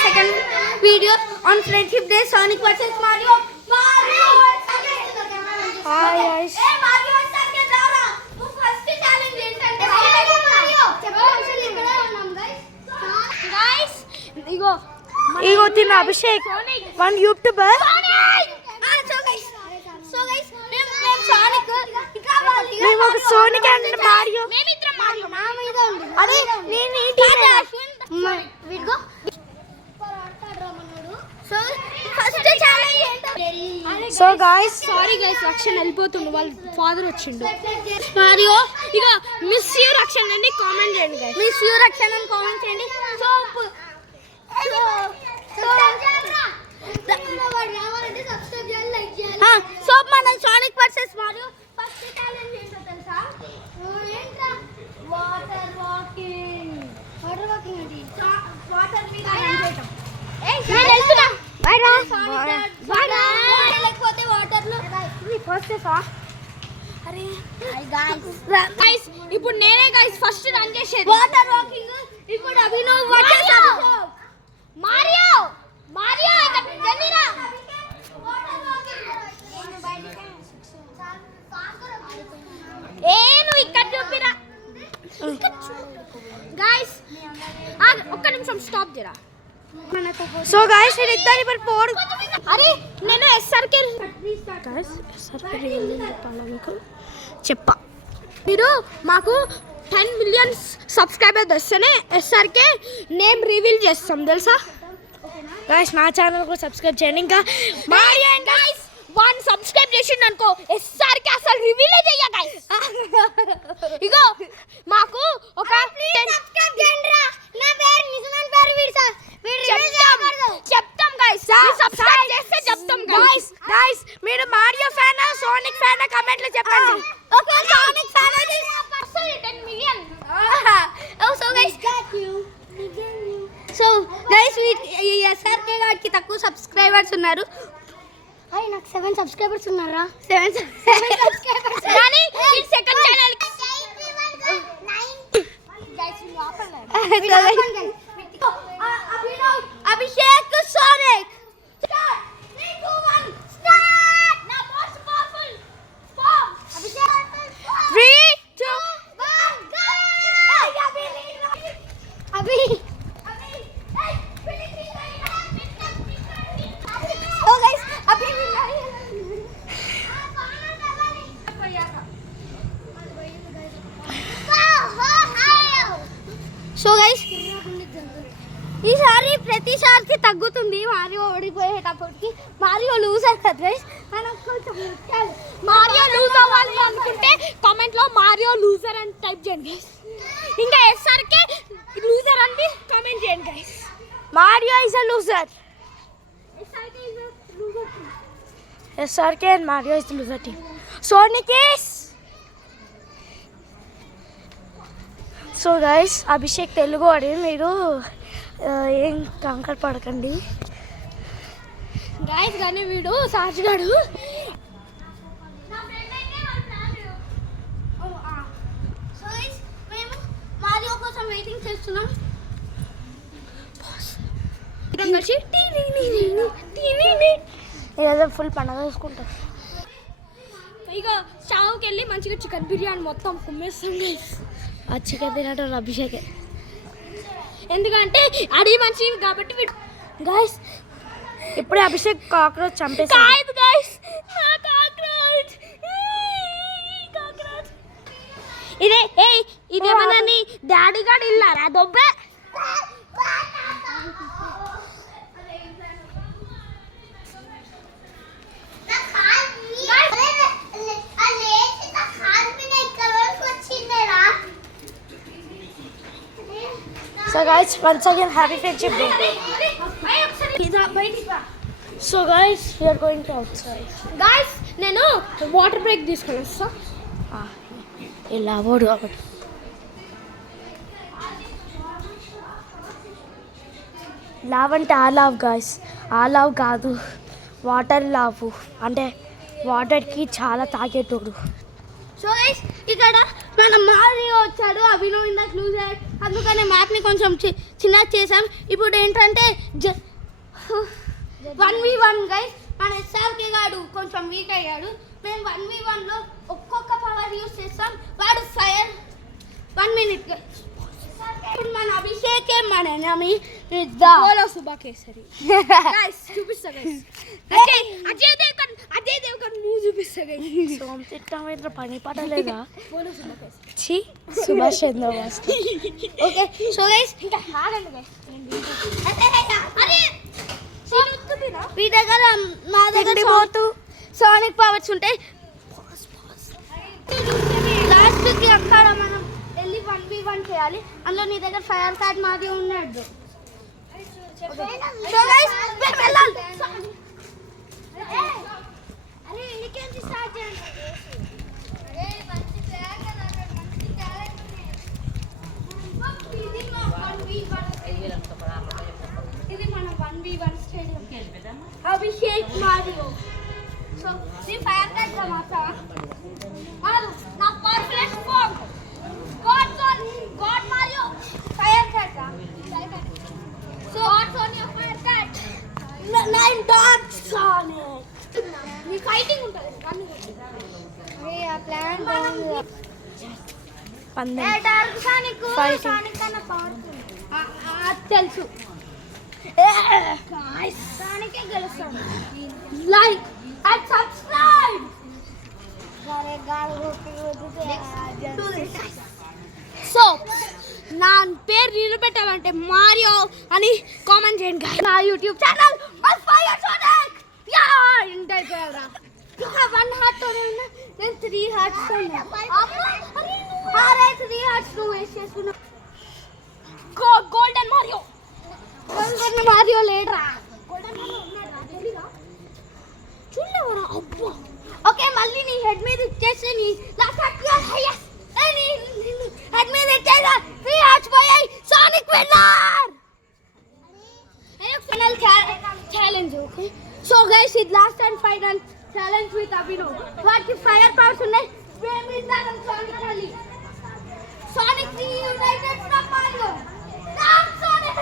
second video on Friendship Day. Sonic versus Mario. Mario! Hi guys. Hey Mario, second Dara. First challenge ఏంటంటే Mario. చెప్పాలి ఇక్కడే ఉన్నాం guys. Igo tin Abhishek. One YouTuber. So guys, మేము Sonic కావాలి. మేము ఒక Sonic and Mario. మేమిద్దరం Mario. నా మీద ఉంది. అరే నేను ఈ టీమ్ వీడిగో సో ఫస్ట్ ఛాలెంజ్ ఏంటో సో గాయ్స్ సారీ గైస్ రక్షణ వెళ్ళిపోతుండు వాళ్ళ ఫాదర్ వచ్చిండు మారియో ఇక మిస్ యూ రక్షణ అని కామెంట్ చేయండి గైస్ మిస్ యూ రక్షణ అని కామెంట్ చేయండి సో మనం sonic versus Mario first challenge ఏంటో తెలుసా ఏంట్రా వాటర్ వాకింగ్ అంటే వాటర్ మీద చేయటం నేను వెళ్తున్నా బై రా లేకపోతే వాటర్ లో ఫస్ట్ అరే గైస్ ఇప్పుడు నేనే గైస్ ఫస్ట్ రన్ చేసేది వాటర్ వాకింగ్ ఇప్పుడు అభినవ్ వచ్చేసాడు మారియో మారియో ఇక్కడ జల్దీరా వాటర్ వాకింగ్ ఏ నువ్వు ఇక్కడ చూపిరా గైస్ ఒక్క నిమిషం స్టాప్ చేయరా సో గాయ్స్ వీళ్ళిద్దరు ఇప్పుడు పోడు అరే నేను ఎస్ఆర్కే గాయ్స్ ఎస్ఆర్కే చెప్పాలా మీకు చెప్పా మీరు మాకు 10 మిలియన్ సబ్స్క్రైబర్స్ వస్తేనే ఎస్ఆర్కే నేమ్ రివీల్ చేస్తాం తెలుసా గాయ్స్ నా ఛానల్ కూడా సబ్స్క్రైబ్ చేయండి ఇంకా మారియో అండ్ గైస్ 1 సబ్స్క్రైబ్ చేసిండు అనుకో ఎస్ఆర్కే అసలు రివీల్ చేయ గైస్ ఇగో మాకు ఒక 10 సబ్స్క్రైబ్ చేయండి రా నా పేరు నిజమైన పేరు చెప్తాం గైస్ సబ్స్క్రైబ్ చేస్తే చెప్తాం గైస్ గాయ్స్ మీరు మారియో ఫ్యానా సోనిక్ ఫ్యానా కమెంట్ లో చెప్పండి ఓకే సోనిక్ ఫ్యాన్ అయితే 10 million so guys so guys ఈ ఎస్ఆర్కే గారికి తక్కువ సబ్స్క్రైబర్స్ ఉన్నారు అయ్యి నాకు 7 సబ్స్క్రైబర్స్ ఉన్నారా 7 సబ్స్క్రైబర్స్ కానీ ఈ second channel Abhishek sonic so guys ఈసారి ప్రతిసారికి తగ్గుతుంది మారియో ఓడిపోయేటప్పటికి మారియో లూజర్ కదా గైస్ మనం కొంచెం మారియో లూజ్ అవ్వాలి అనుకుంటే కామెంట్ లో మారియో లూజర్ అని టైప్ చేయండి ఇంకా ఎస్ఆర్కే లూజర్ అని కామెంట్ చేయండి guys Mario is a loser SRK and Mario is the loser team. Sonic is. So guys, Abhishek Telugu వాడి మీరు ఏం కంకర పడకండి గైస్ కానీ వీడు సాచిగాడు సో గైస్ మేము మారియో కోసం వెయిటింగ్ చేస్తున్నాం కలిసి ఈరోజు ఫుల్ పండగ చూసుకుంటాం ఇక చావుకి వెళ్ళి మంచిగా చికెన్ బిర్యానీ మొత్తం కుమ్మేస్తాం గైస్ ఆ చికెన్ తినటం అభిషేకే ఎందుకంటే అడిగి మంచివి కాబట్టి వీడు గాయస్ ఇప్పుడే అభిషేక్ కాక్రోచ్ చంపేసాడు కాదు గైస్ నా కాక్రోచ్ కాక్రోచ్ ఇదే ఏయ్ ఇదేమన్నా నీ డాడీ గాడు ఇల్లారా దొబ్బే So guys, once again happy friendship day. So guys, we are going to outside. Guys నేను వాటర్ బ్రేక్ తీసుకొని వస్తా ఇలా ఓడు ఒకటి లావ్ అంటే ఆ లావ్ గాయస్ ఆ లావ్ కాదు వాటర్ లావ్ అంటే వాటర్కి చాలా తాగేటోడు సో గైస్ ఇక్కడ మన మారియో వచ్చాడు అభినవ్ ఇందాక లూజ్ అయ్యాడు అందుకనే మ్యాప్ని కొంచెం చిన్నగా చేసాం. ఇప్పుడు ఏంటంటే 1v1 గైస్. మన ఎస్ఆర్కే గాడు కొంచెం వీక్ అయ్యాడు. మేము 1v1లో ఒక్కొక్క పవర్ యూస్ చేస్తాం. వాడు ఫైర్ 1 minute గైస్. ఇప్పుడు మన అభిషేకే మన ఎనమీ. బోలో సుబా కేసరి గైస్ చూపిస్తా గైస్. అజయ్ దేవగన్ మూవ్ చూపిస్తా గైస్. సోమతిట్ట పని పడలేదా? బోలో సుబా కేసరి ఛీ, Subhash Chandrabose. Okay so guys ఇంకా ఆగండి గైస్. అరే మీ దగ్గర మా దగ్గర సోనిక్ పవర్స్ ఉంటాయి. లాస్ట్కి అక్కడ మనం వెళ్ళి 1v1 చేయాలి. అందులో నీ దగ్గర ఫైర్ కార్డ్ మాది ఉన్నాడు. సో గైస్ మేము వెళ్ళాలి. అరే ఇంకేంటి స్టార్ట్ చేయండి. అరే మంచి ప్లాన్ కదా, మంచి టాలెంట్ ఉంది. ఇది మన 1v1 stadium. Abhishek Mario. So నీ ఫైర్ కార్డ్ మాత్రమా? నా perfect phone God Mario fire card. So what's on your fire card? 9 dots on it. నీ ఫైటింగ్ ఉంటుంది. అరే ఆ ప్లాన్ బాగుంది. పందెం ఏ డార్క్ సానిక్ Fighting. సానిక్ కన్నా పవర్ఫుల్. అది తెలుసు. గాయ్స్ సానికే గెలుస్తాడు. Like and subscribe. గరే గాల్ సో నా పేరు నిలబెట్టాలంటే మారియో అని కామెంట్ చేయండి guys. నా యూట్యూబ్ ఛానల్ ఫైర్ సోనిక్ యా ఇంటర్ కేరా 1 హార్ట్ తోనే ఉన్నా. నేను 3 హార్ట్స్ తో ఉన్నా. అరే 3 హార్ట్స్ నువ్వు వేస్ట్ చేసుకున్నా. గోల్డెన్ మారియో మారియో లేడరా. గోల్డెన్ మారియో ఉన్నాడా తెలీదా? చూడలేవరా? అబ్బా ఓకే మళ్ళీ నీ హెడ్ మీద ఇచ్చేసి నీ లాస్ట్ హార్ట్ హెడ్ మీద ఇచ్చేసా 3 హార్ట్స్ పోయాయి. Sonic winner. Final challenge. Okay so guys ఇది last and final challenge with Abhinav. వాటికి ఫైర్ పవర్స్ ఉన్నాయి. మేము ఇద్దాం సోనిక్ మళ్ళీ. Sonic united from Mario. Sonic